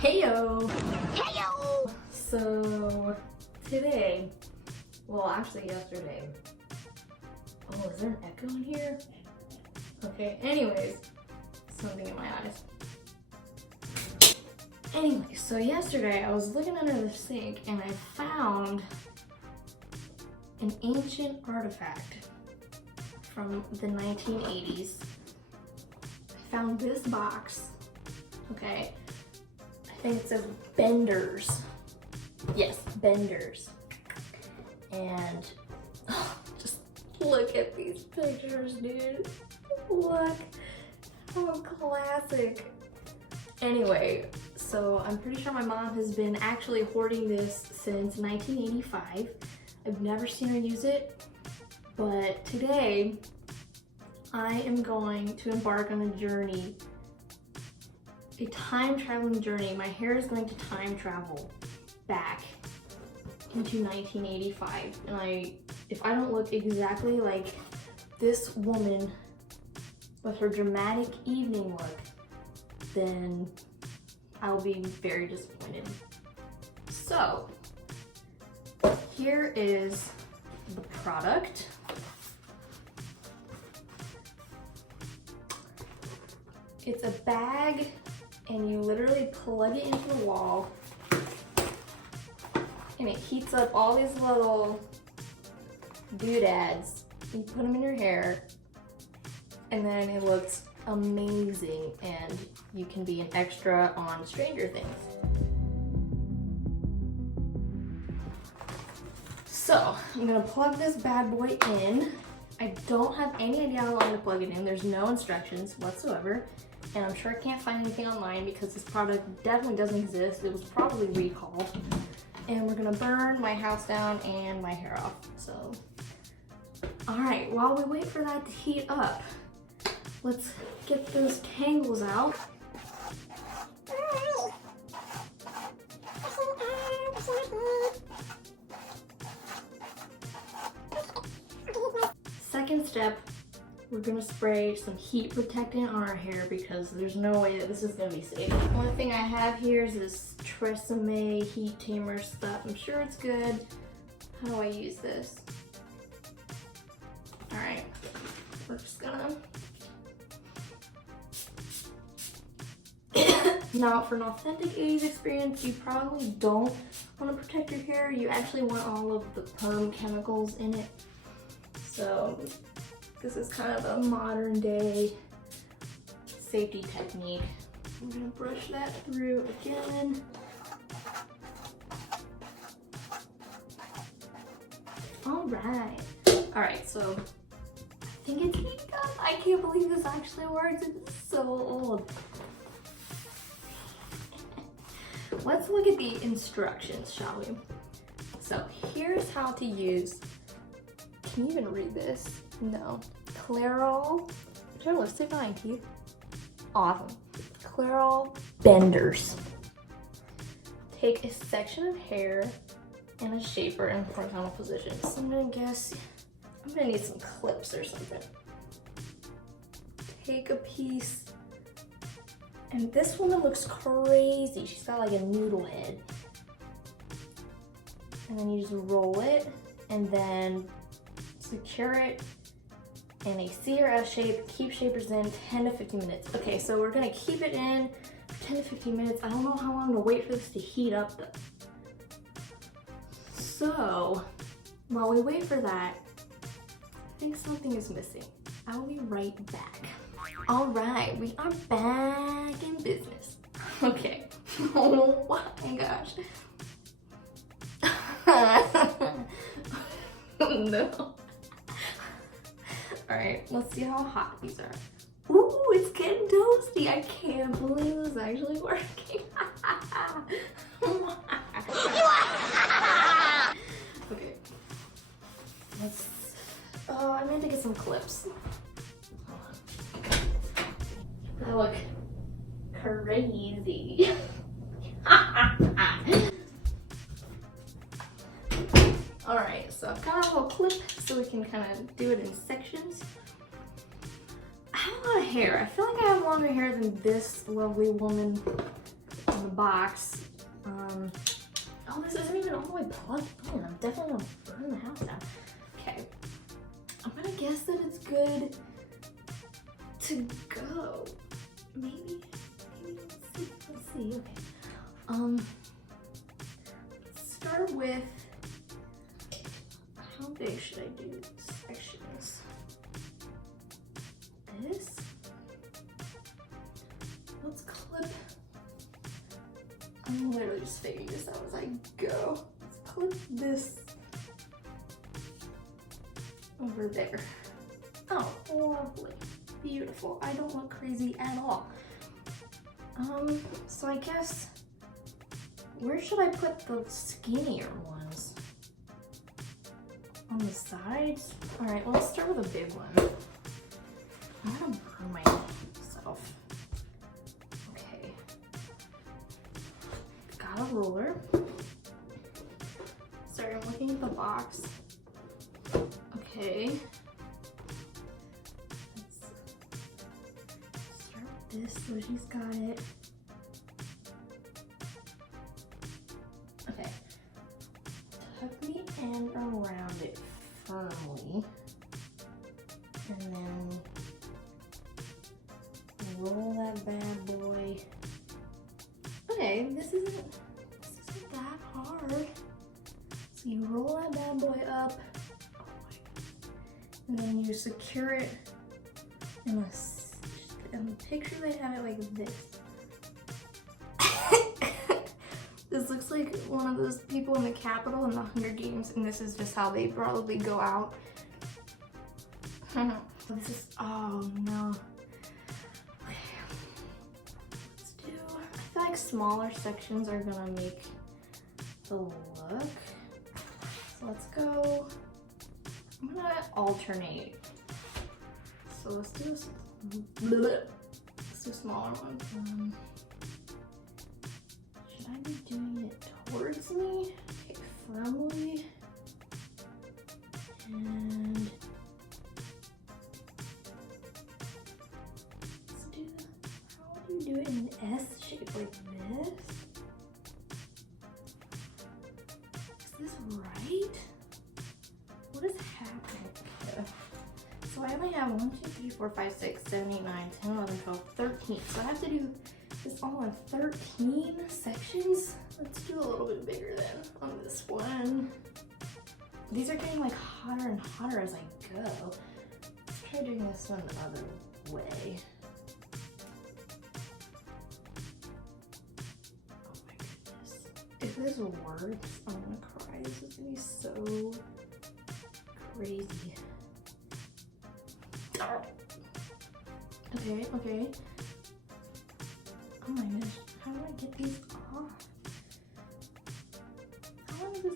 Heyo! Heyo! So today, well actually yesterday. Oh, is there an echo in here? Okay, anyways, something in my eyes. Anyway, so yesterday I was looking under the sink and I found an ancient artifact from the 1980s. I found this box, okay? I think it says Benders. Yes, Benders. And just look at these pictures, dude. Look how classic. Anyway, so I'm pretty sure my mom has been actually hoarding this since 1985. I've never seen her use it, but today I am going to embark on a journey, a time traveling journey. My hair is going to time travel back into 1985, and if I don't look exactly like this woman with her dramatic evening look, then I'll be very disappointed. So here is the product. It's a bag and you literally plug it into the wall and it heats up all these little doodads. You put them in your hair and then it looks amazing and you can be an extra on Stranger Things. So I'm gonna plug this bad boy in. I don't have any idea how long to plug it in. There's no instructions whatsoever. And I'm sure I can't find anything online because this product definitely doesn't exist. It was probably recalled. And we're gonna burn my house down and my hair off, so. All right, while we wait for that to heat up, let's get those tangles out. Second step, we're gonna spray some heat protectant on our hair because there's no way that this is gonna be safe. One thing I have here is this Tresemme heat tamer stuff. I'm sure it's good. How do I use this? All right, we're just gonna. Now, for an authentic 80s experience, you probably don't want to protect your hair. You actually want all of the perm chemicals in it. So this is kind of a modern day safety technique. I'm gonna brush that through again. All right, so I think it's heating up. I can't believe this actually works. It's so old. Let's look at the instructions, shall we? So here's how to use, can you even read this? No. Clairol, do I have lipstick on my teeth? Awesome. Clairol Benders. Take a section of hair and a shaper in horizontal position. So I'm gonna need some clips or something. Take a piece, and this woman looks crazy. She's got like a noodle head. And then you just roll it and then secure it in a C or S shape. Keep shapers in 10 to 15 minutes. Okay, so we're gonna keep it in 10 to 15 minutes. I don't know how long to wait for this to heat up though. So while we wait for that, I think something is missing. I'll be right back. All right, we are back in business. Okay. Oh my gosh. No. All right, let's see how hot these are. Ooh, it's getting toasty. I can't believe this is actually working. Okay. I meant to get some clips. I look crazy. All right, so I've got a little clip so we can kind of do it in sections. I have a lot of hair. I feel like I have longer hair than this lovely woman on the box. Oh, this isn't even all the way plugged in. I'm definitely gonna burn the house down. Okay, I'm gonna guess that it's good to go. Maybe, let's see, okay. Let's start with, how big should I do sections? This? Let's clip, I'm literally just figuring this out as I go. Let's clip this over there. Oh, lovely. Beautiful. I don't look crazy at all. So I guess, where should I put the skinnier ones? On the sides? All right, well, let's start with a big one. I'm gonna burn myself. Okay. Got a ruler. Sorry, I'm looking at the box. Okay. This, so she's got it. Okay. Tuck the end around it firmly. And then roll that bad boy. Okay, this isn't that hard. So you roll that bad boy up. Oh my God. And then you secure it in the picture they have it like this. This looks like one of those people in the Capitol in the Hunger Games, and this is just how they probably go out. This is, oh no. Okay. Let's do, I feel like smaller sections are gonna make the look. So let's go, I'm gonna alternate. So let's do this. Let's do smaller ones. Should I be doing it towards me? Okay, firmly. And let's do, how do you do it in an S shape like this? Is this right? What is happening? Okay. So I only have 1, 2, 3, 4, 5, 6, 7, 8, 9, 10, 11, 12, 13. So I have to do this all in 13 sections. Let's do a little bit bigger then on this one. These are getting like hotter and hotter as I go. Let's try doing this one the other way. Oh my goodness. If this works, I'm gonna cry. This is gonna be so crazy. Okay, okay. Oh my gosh, how do I get these off? How long is this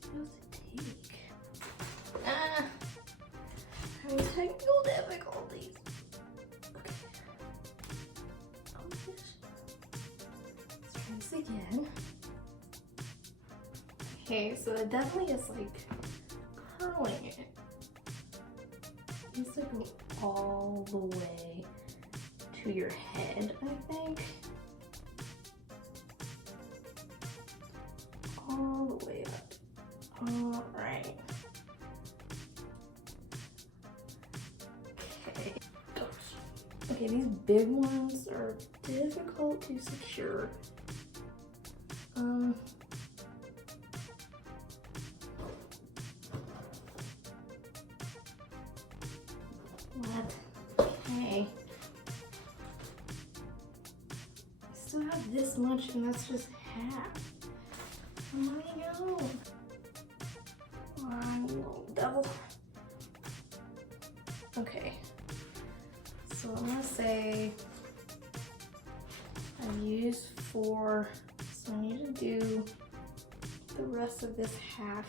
supposed to take? Ah, having technical difficulties. Okay. Oh my gosh. Let's try this again. Okay, so it definitely is like curling it. It needs to go all the way to your head, I think. All the way up. All right. Okay. Okay, these big ones are difficult to secure. Okay. I still have this much, and that's just half. I'm letting go. Come on, little devil. Okay. So I'm gonna say I've used 4, so I need to do the rest of this half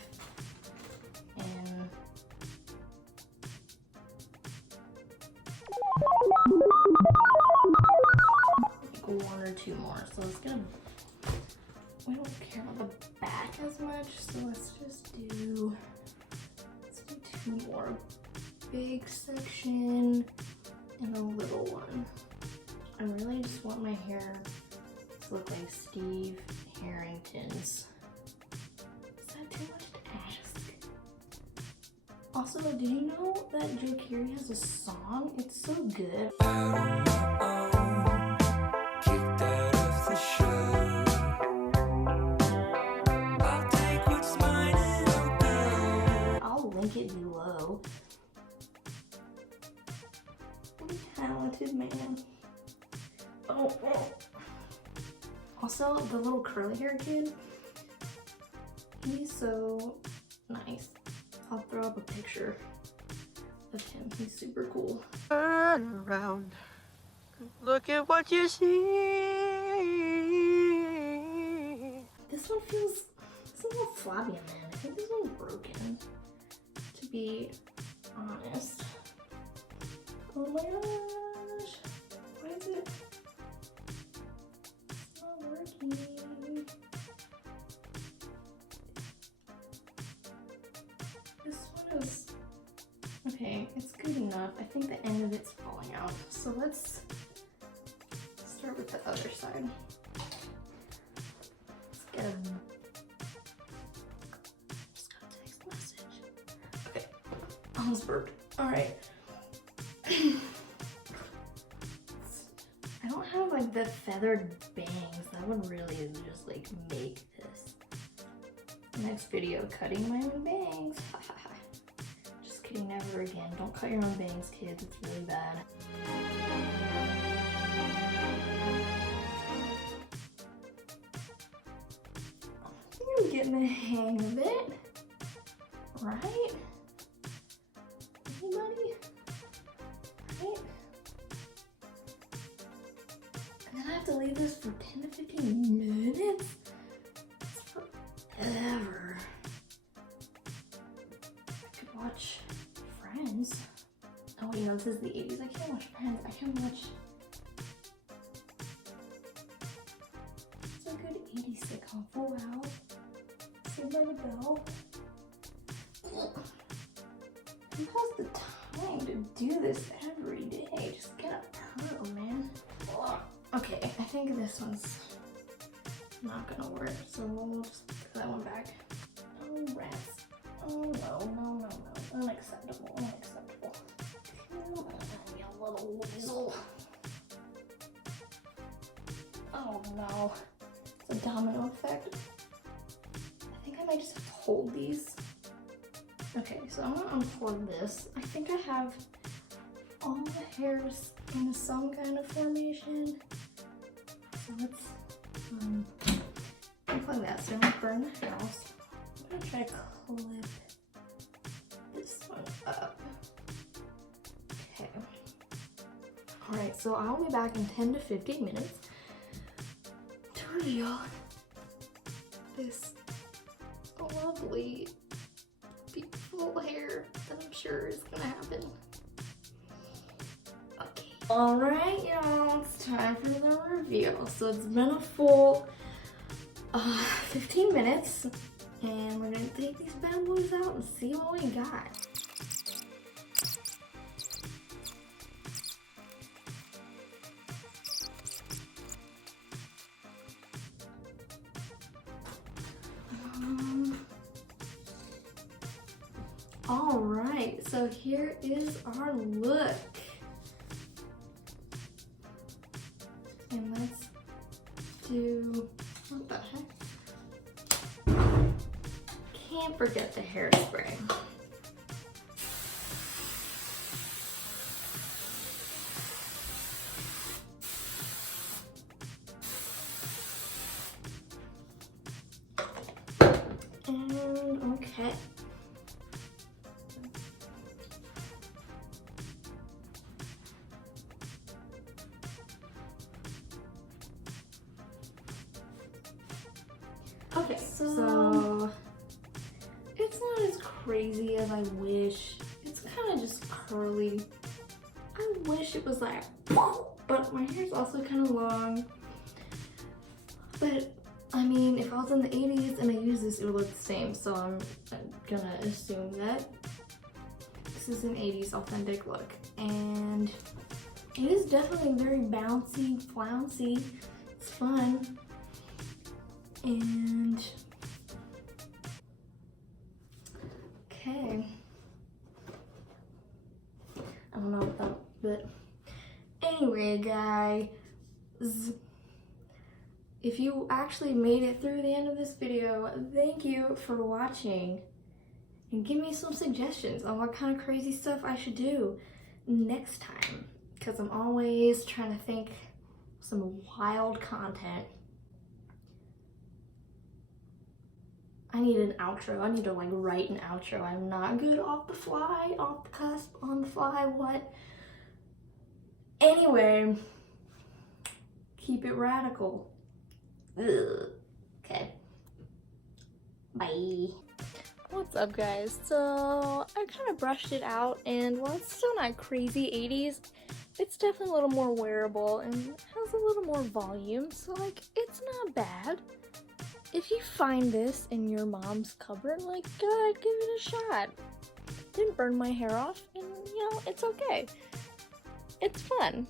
and like 1 or 2 more. So it's gonna, we don't care about the back as much, so let's do 2 more. Big section and a little one. I really just want my hair look like Steve Harrington's. Is that too much to ask? Also, did you know that Joe Carey has a song? It's so good. Kicked out of the show. I'll take what's mine and I'll go. I'll link it below. What a talented man. Oh. Also, the little curly hair kid, he's so nice. I'll throw up a picture of him. He's super cool. Turn around. Look at what you see. This one feels, it's a little flabby, man. I think this one's broken, to be honest. Oh my gosh. Why is it? It's not working. This one is, okay, it's good enough. I think the end of it's falling out. So let's start with the other side. Let's get a, just got a text message. Okay, almost burped. All right. I don't have like the feathered bangs. That would really just like make this. Next video, cutting my own bangs. Just kidding, never again. Don't cut your own bangs, kids. It's really bad. I think I'm getting the hang of it. Right? Anybody? Right? And then I have to leave this for 10 to 15 minutes? It's forever. I could watch Friends. Oh wait, no, this is the 80s. I can't watch Friends. I can watch... It's a good 80s sitcom. Full House. Saved by the Bell. Who has the time to do this every day? Just get a pearl, man. Ugh. Okay, I think this one's not gonna work, so we'll just put that one back. Oh, rats. Oh, no. Unacceptable, unacceptable. Come on, you little weasel. Oh, no. It's a domino effect. I think I might just have to hold these. Okay, so I'm gonna unplug this. I think I have all the hairs in some kind of formation. So let's unplug that so I don't burn the house. I'm gonna try to clip this one up. Okay. Alright, so I'll be back in 10 to 15 minutes to reveal this lovely beautiful hair that I'm sure is gonna happen. Okay. Alright, y'all, it's time for the reveal. So it's been a full 15 minutes, and we're gonna take these bad boys out and see what we got. All right, so here is our look. And let's do, what the heck? Can't forget the hairspray. And okay. Okay, so it's not as crazy as I wish. It's kind of just curly. I wish it was like, but my hair's also kind of long. But I mean, if I was in the 80s and I used this, it would look the same. So I'm gonna assume that this is an 80s authentic look. And it is definitely very bouncy, flouncy. It's fun. And okay. I don't know what that, but anyway, guys, if you actually made it through the end of this video, thank you for watching. And give me some suggestions on what kind of crazy stuff I should do next time, because I'm always trying to think some wild content. I need an outro. I need to like write an outro. I'm not good off the fly, off the cusp, on the fly, what? Anyway, keep it radical. Ugh. Okay. Bye. What's up, guys? So I kind of brushed it out, and while it's still not crazy 80s, it's definitely a little more wearable and has a little more volume, so like it's not bad. If you find this in your mom's cupboard, like, go ahead, give it a shot. Didn't burn my hair off, and you know, it's okay. It's fun.